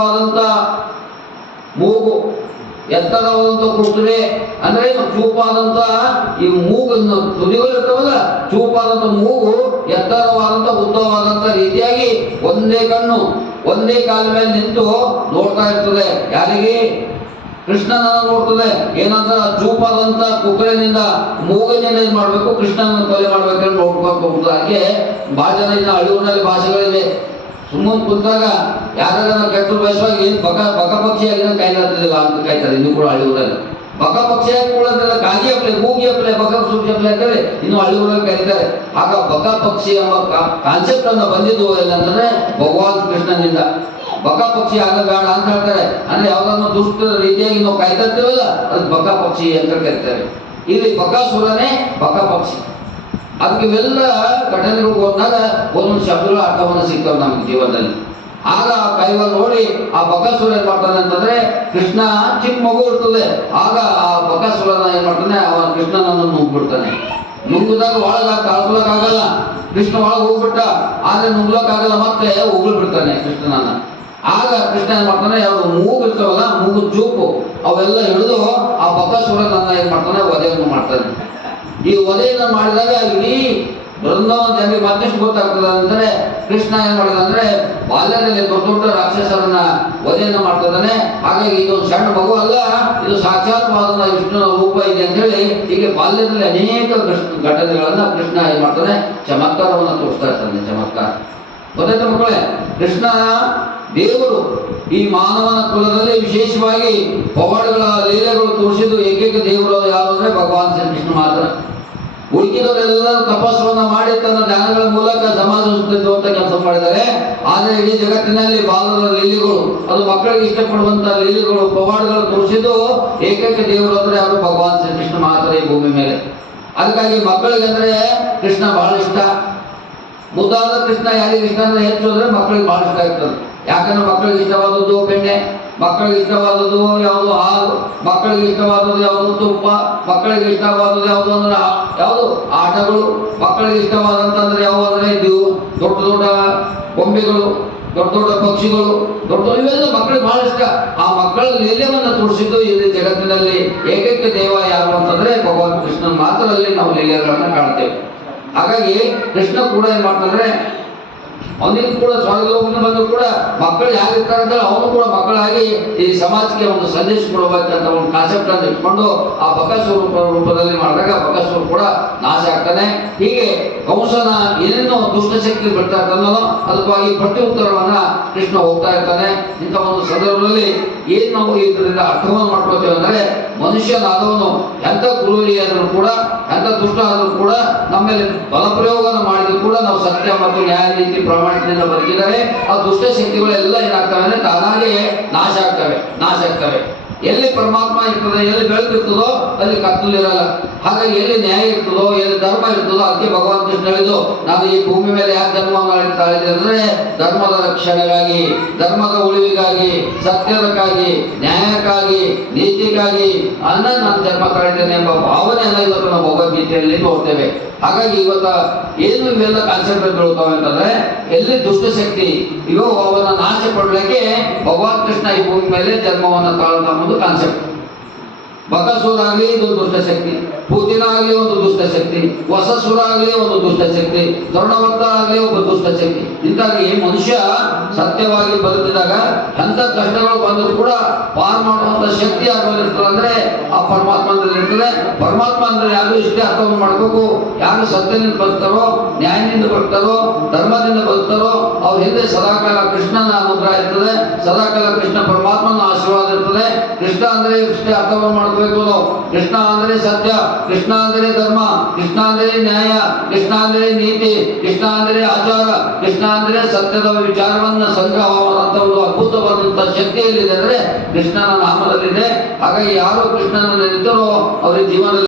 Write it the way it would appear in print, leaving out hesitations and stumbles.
ಆದಂತ ಮೂಗು, ಎತ್ತರವಾದಂತ ಕುದುರೆ ಅಂದ್ರೆ ಚೂಪಾದಂತ ಈ ಮೂಗನ್ನ ತುದಿಗಳು ಇರ್ತಾವಲ್ಲ, ಚೂಪಾದಂತ ಮೂಗು, ಎತ್ತರವಾದಂತ ಉದ್ದವಾದಂತ ರೀತಿಯಾಗಿ ಒಂದೇ ಕಣ್ಣು ಒಂದೇ ಕಾಲ ಮೇಲೆ ನಿಂತು ನೋಡ್ತಾ ಇರ್ತದೆ. ಯಾರಿಗೆ? ಕೃಷ್ಣನ ನೋಡ್ತದೆ. ಏನಂತ ಚೂಪಾದಂತ ಕುದುರೆನಿಂದ ಮೂಗಿನಿಂದ ಏನ್ ಮಾಡ್ಬೇಕು, ಕೃಷ್ಣನ ಕೊಲೆ ಮಾಡ್ಬೇಕಂತ ನೋಡ್ಕೊಂಡು ಹೋಗ್ತದೆ. ಹಾಗೆ ಬಹಳ ಜನ ಇನ್ನು ಹಳ್ಳಿಯೂರಿನಲ್ಲಿ ಭಾಷೆಗಳಿವೆ. ಸುಮ್ಮನೆ ಕುಂತಾಗ ಯಾರಾಗ ಕೆಟ್ಟರು ಬಯಸುವಾಗ ಏನು ಬಕ ಪಕ್ಷಿಯಾಗಿ ಕಾಯ್ದಿಲ್ಲ ಅಂತ ಕಾಯ್ತಾರೆ. ಇನ್ನು ಕೂಡ ಹಳ್ಳಿಯೂರಲ್ಲಿ ಬಕ ಪಕ್ಷಿಯಾಗಿ ಕೂಡ ಕಾಗಿ ಹಪ್ಪಲೆ, ಮೂಗಿ ಹಪ್ಪಲೆ, ಬಕ ಸೂಚಿ ಹಪ್ಪಲೆ ಅಂತೇಳಿ ಇನ್ನು ಹಳ್ಳಿಯೂರಲ್ಲಿ ಕರೀತಾರೆ. ಆಗ ಬಕ ಪಕ್ಷಿ ಎಂಬ ಕಾನ್ಸೆಪ್ಟ್ ಅನ್ನ ಬಂದಿದ್ದು ಏನಂದ್ರೆ ಭಗವಾನ್ ಕೃಷ್ಣನಿಂದ. ಬಕ ಪಕ್ಷಿ ಆಗ ಬೇಡ ಅಂತ ಹೇಳ್ತಾರೆ. ಅಂದ್ರೆ ಯಾವ್ದನ್ನು ದುಷ್ಟ ರೀತಿಯಾಗಿ ನಾವು ಕಾಯ್ತಾ ಇರ್ತೀವಲ್ಲ, ಅದು ಬಕ ಪಕ್ಷಿ ಅಂತ ಕರೀತಾರೆ. ಇಲ್ಲಿ ಬಕಾಸುರನೇ ಬಕ ಪಕ್ಷಿ. ಅದಕ್ಕೆ ಇವೆಲ್ಲ ಘಟನೆಗಳು ಹೋದಾಗ ಒಂದೊಂದು ಶಬ್ದಗಳು ಅರ್ಥವನ್ನು ಸಿಗ್ತವೆ ನಮ್ಗೆ ಜೀವನದಲ್ಲಿ. ಆಗ ಕೈವ ನೋಡಿ ಆ ಬಕಾಸುರ ಏನ್ ಮಾಡ್ತಾನೆ ಅಂತಂದ್ರೆ, ಕೃಷ್ಣ ಚಿಕ್ಕ ಮಗು ಇರ್ತದೆ. ಆಗ ಆ ಬಕಾಸುರನ ಏನ್ ಮಾಡ್ತಾನೆ, ಅವ ಕೃಷ್ಣನನ್ನು ನುಂಗ್ಬಿಡ್ತಾನೆ. ನುಂಗಿದಾಗ ಒಳಗ ಕಳ್ಕೊಳಕ್ಕಾಗಲ್ಲ. ಕೃಷ್ಣ ಒಳಗೆ ಹೋಗ್ಬಿಟ್ಟ, ಆದ್ರೆ ನುಂಗ್ಲಕ್ಕಾಗಲ್ಲ, ಮತ್ತೆ ಉಗುಳು ಬಿಡ್ತಾನೆ ಕೃಷ್ಣನನ್ನ. ಆಗ ಕೃಷ್ಣ ಏನ್ ಮಾಡ್ತಾನೆ, ಎರಡು ಮೂಗು ಇರ್ತಾವಲ್ಲ, ಮೂಗು ಚೂಪು ಅವೆಲ್ಲ ಹಿಡಿದು ಆ ಬಕಾಸುರನನ್ನ ಏನ್ ಮಾಡ್ತಾನೆ, ವಧೆಯನ್ನು ಮಾಡ್ತಾನೆ. ಈ ವಧೆಯನ್ನು ಮಾಡಿದಾಗ ಇಡೀ ಬೃಂದಾವನ ಜನರಿಗೆ ಮತ್ತಷ್ಟು ಗೊತ್ತಾಗ್ತದೆ ಅಂದ್ರೆ, ಕೃಷ್ಣ ಏನ್ ಮಾಡಿದ ಅಂದ್ರೆ ಬಾಲ್ಯದಲ್ಲಿ ದೊಡ್ಡ ದೊಡ್ಡ ರಾಕ್ಷಸರನ್ನ ವಧೆಯನ್ನು ಮಾಡ್ತಿದ್ದಾನೆ. ಹಾಗಾಗಿ ಇದೊಂದು ಸಣ್ಣ ಮಗು ಅಲ್ಲ, ಇದು ಸಾಕ್ಷಾತ್ವಾದ ವಿಷ್ಣುನ ರೂಪ ಇದೆ ಅಂತ ಹೇಳಿ ಹೀಗೆ ಬಾಲ್ಯದಲ್ಲಿ ಅನೇಕ ಘಟನೆಗಳನ್ನ ಕೃಷ್ಣ ಏನ್ ಮಾಡ್ತಾನೆ, ಚಮತ್ಕಾರವನ್ನು ತೋರಿಸ್ತಾ ಇರ್ತಾನೆ. ಚಮತ್ಕಾರ ಗೊತ್ತಾಯ್ತ ಮಕ್ಕಳೇ? ಕೃಷ್ಣ ದೇವರು ಈ ಮಾನವನ ಕುಲದಲ್ಲಿ ವಿಶೇಷವಾಗಿ ಪವಾಡಗಳ ಲೀಲೆಗಳು ತೋರಿಸಿದ್ದು ಏಕೈಕ ದೇವರು ಯಾರು ಅಂದ್ರೆ ಭಗವಾನ್ ಶ್ರೀಕೃಷ್ಣ ಮಾತ್ರ. ಉಳಿದವರೆಲ್ಲರೂ ತಪಸ್ಸನ್ನ ಮಾಡಿ ತನ್ನ ಜ್ಞಾನಗಳ ಮೂಲಕ ಸಮಾಜ ಸುತ್ತುವಂತ ಕೆಲಸ ಮಾಡಿದ್ದಾರೆ. ಆದರೆ ಇಡೀ ಜಗತ್ತಿನಲ್ಲಿ ಬಾಲರ ಲೀಲೆಗಳು, ಅದು ಮಕ್ಕಳಿಗೆ ಇಷ್ಟಪಡುವಂತ ಲೀಲೆಗಳು, ಪವಾಡಗಳು ತೋರಿಸಿದ್ದು ಏಕೈಕ ದೇವರು ಅಂದ್ರೆ ಯಾರು? ಭಗವಾನ್ ಶ್ರೀಕೃಷ್ಣ ಮಾತ್ರ ಈ ಭೂಮಿ ಮೇಲೆ. ಅದಕ್ಕಾಗಿ ಮಕ್ಕಳಿಗೆ ಅಂದ್ರೆ ಕೃಷ್ಣ ಬಹಳ ಇಷ್ಟ. ಮುದ್ದಾದ ಕೃಷ್ಣ ಯಾರಿಗೆ ಇಷ್ಟ ಅಂದ್ರೆ ಹೆಚ್ಚು ಅಂದ್ರೆ ಮಕ್ಕಳಿಗೆ ಬಹಳ ಇಷ್ಟ ಆಗ್ತದೆ. ಯಾಕಂದ್ರೆ ಮಕ್ಕಳಿಗೆ ಇಷ್ಟವಾದದ್ದು ಬೆಣ್ಣೆ, ಮಕ್ಕಳಿಗೆ ಇಷ್ಟವಾದದ್ದು ಯಾವುದು ಹಾಲು, ಮಕ್ಕಳಿಗೆ ಇಷ್ಟವಾದದ್ದು ಯಾವುದು ತುಪ್ಪ, ಮಕ್ಕಳಿಗೆ ಇಷ್ಟವಾದದ್ದು ಯಾವುದು ಅಂದ್ರೆ ಯಾವುದು ಆಟಗಳು, ಮಕ್ಕಳಿಗೆ ಇಷ್ಟವಾದಂತಂದ್ರೆ ಯಾವ ಅಂದ್ರೆ ಇದು ದೊಡ್ಡ ದೊಡ್ಡ ಗೊಂಬೆಗಳು, ದೊಡ್ಡ ದೊಡ್ಡ ಪಕ್ಷಿಗಳು, ದೊಡ್ಡ ಇವೆಲ್ಲ ಮಕ್ಕಳಿಗೆ ಬಹಳ ಇಷ್ಟ. ಆ ಮಕ್ಕಳ ಲೀಲೆಯನ್ನು ತೋರಿಸಿದ್ದು ಇಲ್ಲಿ ಜಗತ್ತಿನಲ್ಲಿ ಏಕೈಕ ದೇವ ಯಾರು ಅಂತಂದ್ರೆ ಭಗವಾನ್ ಕೃಷ್ಣನ್ ಮಾತ್ರ ಅಲ್ಲಿ ನಾವು ಲೀಲೆಗಳನ್ನ ಕಾಣ್ತೇವೆ. ಹಾಗಾಗಿ ಕೃಷ್ಣ ಕೂಡ ಏನ್ ಮಾಡ್ತಂದ್ರೆ, ಅವನಿಗೂ ಕೂಡ ಸ್ವರ್ಗಲೋಕದಿಂದ ಬಂದರೂ ಕೂಡ ಮಕ್ಕಳು ಯಾರಿರ್ತಾರೆ ಅಂದ್ರೆ ಅವನು ಕೂಡ ಮಕ್ಕಳಾಗಿ ಈ ಸಮಾಜಕ್ಕೆ ಒಂದು ಸಂದೇಶ ಕೊಡಬೇಕಂತ ಒಂದು ಕಾನ್ಸೆಪ್ಟ್ ಅನ್ನು ಇಟ್ಕೊಂಡು ಆ ಬಕಾಸುರ ರೂಪದಲ್ಲಿ ಮಾಡಿದಾಗ ಬಕಾಸುರ ಕೂಡ ನಾಶ ಆಗ್ತಾನೆ. ಹೀಗೆ ಕಂಸನ ಏನೇನೋ ದುಷ್ಟಶಕ್ತಿ ಬರ್ತಾ ಇರ್ತಾನೋ ಅದಕ್ಕಾಗಿ ಪ್ರತಿ ಉತ್ತರವನ್ನ ಕೃಷ್ಣ ಹೋಗ್ತಾ ಇರ್ತಾನೆ. ಇಂಥ ಒಂದು ಸಂದರ್ಭದಲ್ಲಿ ಏನ್ ನಾವು ಇದರಿಂದ ಅರ್ಥವನ್ನು ಮಾಡ್ಕೊಳ್ತೇವೆ ಅಂದ್ರೆ, ಮನುಷ್ಯನಾದವನು ಎಂಥ ಕ್ರೂರಿಯಾದರೂ ಕೂಡ, ಎಂಥ ದುಷ್ಟ ಆದರೂ ಕೂಡ, ನಮ್ಮ ಮೇಲೆ ಬಲಪ್ರಯೋಗವನ್ನು ಮಾಡಿದ್ರು ಕೂಡ ನಾವು ಸತ್ಯ ಮತ್ತು ನ್ಯಾಯ ನೀತಿ ಪ್ರಾಮಾಣಿಕದಿಂದ ಬದುಕಿದರೆ ಆ ದುಷ್ಟ ಶಕ್ತಿಗಳೆಲ್ಲ ಏನಾಗ್ತವೆ ಅಂದ್ರೆ ತಾನಾಗೆ ನಾಶ ಆಗ್ತವೆ. ಎಲ್ಲಿ ಪರಮಾತ್ಮ ಇರ್ತದೆ, ಎಲ್ಲಿ ಬೆಳಕಿರ್ತದೋ ಅಲ್ಲಿ ಕತ್ತಲಿರಲ್ಲ. ಹಾಗಾಗಿ ಎಲ್ಲಿ ನ್ಯಾಯ ಇರ್ತದೋ, ಎಲ್ಲಿ ಧರ್ಮ ಇರ್ತದೋ, ಅದಕ್ಕೆ ಭಗವಾನ್ ಕೃಷ್ಣ ಹೇಳಿದ್ದು, ನಾನು ಈ ಭೂಮಿ ಮೇಲೆ ಯಾಕೆ ಧರ್ಮವನ್ನು ತಾಳಿದೆ ಅಂದ್ರೆ ಧರ್ಮದ ರಕ್ಷಣೆಗಾಗಿ, ಧರ್ಮದ ಉಳಿವಿಗಾಗಿ, ಸತ್ಯದಕ್ಕಾಗಿ, ನ್ಯಾಯಕ್ಕಾಗಿ, ನೀತಿಗಾಗಿ ನಾನು ಜನ್ಮ ತಾಳಿದ್ದೇನೆ ಎಂಬ ಭಾವನೆಯನ್ನ ಇವತ್ತು ನಾವು ಭಗವದ್ಗೀತೆಯಲ್ಲಿ ನೋಡ್ತೇವೆ. ಹಾಗಾಗಿ ಇವತ್ತ ಏನು ಇವೆಲ್ಲ ಕಾನ್ಸೆಪ್ಟ್ ಬೀಳ್ತಾವೆ ಅಂತಂದ್ರೆ, ಎಲ್ಲಿ ದುಷ್ಟಶಕ್ತಿ ಇವು ಅವನ್ನ ನಾಶ ಪಡಲಿಕ್ಕೆ ಭಗವಾನ್ ಕೃಷ್ಣ ಈ ಭೂಮಿ ಮೇಲೆ ಜನ್ಮವನ್ನು ತಾಳುವ ಒಂದು ಕಾನ್ಸೆಪ್ಟ್. ಬಕಾಸುರ ಆಗಲಿ ಇದು ದುಷ್ಟಶಕ್ತಿ, ಪೂತಿನ ಆಗಲಿ ಒಂದು ದುಷ್ಟಶಕ್ತಿ, ವಸಸುರ ಆಗಲಿ ಒಂದು ದುಷ್ಟಶಕ್ತಿ, ಧರ್ಮವರ್ತ ಆಗಲಿ ಒಬ್ಬ ದುಷ್ಟಶಕ್ತಿ. ಹೀಗಾಗಿ ಮನುಷ್ಯ ಸತ್ಯವಾಗಿ ಬದುಕಿದಾಗ ಎಂಥ ಕಷ್ಟಗಳು ಬಂದರೂ ಕೂಡ ಪಾರ್ ಮಾಡುವಂತ ಶಕ್ತಿ ಯಾರು ಇರ್ತದೆ ಅಂದ್ರೆ ಆ ಪರಮಾತ್ಮ ಅಂದ್ರೆ ಇರ್ತದೆ. ಪರಮಾತ್ಮ ಅಂದ್ರೆ ಯಾರು ಇಷ್ಟೇ ಅರ್ಥವನ್ನು ಮಾಡ್ಬೇಕು, ಯಾರು ಸತ್ಯದಿಂದ ಬದುಕ್ತಾರೋ, ನ್ಯಾಯದಿಂದ ಬದುಕ್ತಾರೋ, ಧರ್ಮದಿಂದ ಬದುಕ್ತಾರೋ ಅವ್ರ ಹಿಂದೆ ಸದಾಕಾಲ ಕೃಷ್ಣನ ಅನುಗ್ರಹ ಇರ್ತದೆ, ಸದಾಕಾಲ ಕೃಷ್ಣ ಪರಮಾತ್ಮನ ಆಶೀರ್ವಾದ ಇರ್ತದೆ. ಕೃಷ್ಣ ಅಂದ್ರೆ ಇಷ್ಟೇ ಅರ್ಥವನ್ನು ಮಾಡ್ಬೇಕು ನಾವು. ಕೃಷ್ಣ ಅಂದ್ರೆ ಸತ್ಯ, ಕೃಷ್ಣ ಅಂದ್ರೆ ಧರ್ಮ, ಕೃಷ್ಣ ಅಂದ್ರೆ ನ್ಯಾಯ, ಕೃಷ್ಣ ಅಂದ್ರೆ ನೀತಿ, ಕೃಷ್ಣ ಅಂದ್ರೆ ಆಚಾರ, ಕೃಷ್ಣ ಅಂದ್ರೆ ಸತ್ಯದ ವಿಚಾರವನ್ನ ಸಂಗ್ರಹ ಮಾಡುವಂತ ಒಂದು ಅದ್ಭುತವಾದಂತಹ ಶಕ್ತಿ ಎಲ್ಲಿದೆ ಅಂದ್ರೆ ಕೃಷ್ಣನ ನಾಮದಲ್ಲಿದೆ. ಹಾಗಾಗಿ ಯಾರು ಕೃಷ್ಣನ ನೆನೆದರೋ ಅವರ ಜೀವನದಲ್ಲಿ